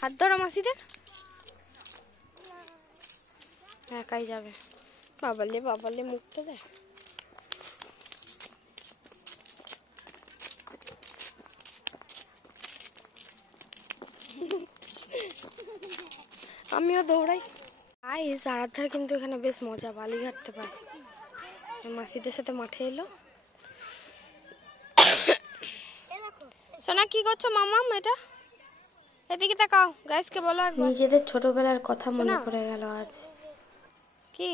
হাত ধরো মাসিদের, একাই যাবে। বাবালে বাবালে মুখটা দেখ। আমিও দৌড়াই। গাইস আরাধ্যার কিন্তু এখানে বেশ মজা, বালি ঘাটতে পারে। মাসিদের সাথে মাঠে এলো। সোনা কি করছো মামা? এটা এদিকে তাকাও, গাইসকে বলো একবার। নিজেদের ছোটবেলার কথা মনে পড়ে গেল আজ। কি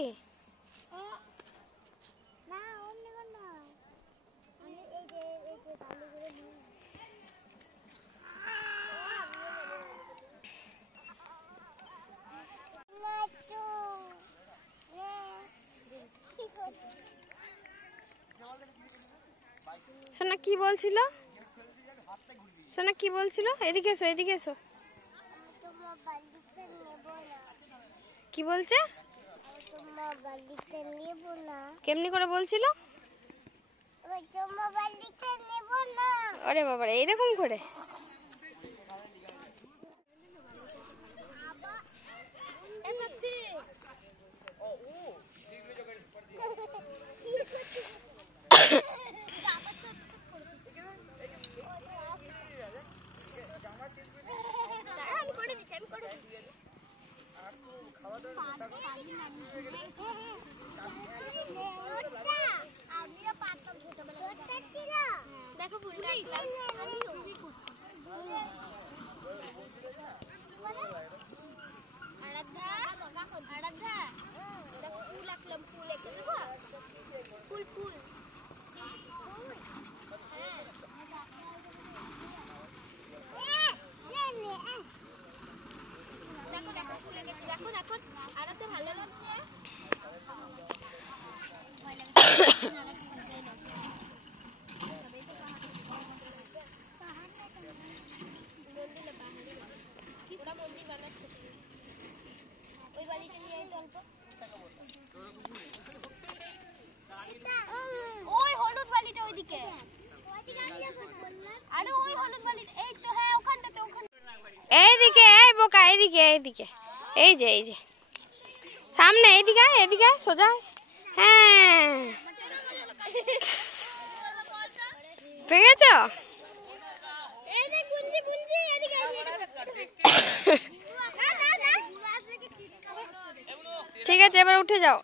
সোনা কি বলছিল? সোনা কি বলছিল? এদিকে এসো, এদিকে এসো। কি বলছে? কেমনি করে বলছিল? আরে বাবা, এইরকম করে? এইদিকে, এই বোকা, এইদিকে এইদিকে, এই যে এই যে সামনে, এইদিকে এদিকে সোজা। হ্যাঁ ঠিক আছে। ঠিক আছে, এবার উঠে যাও।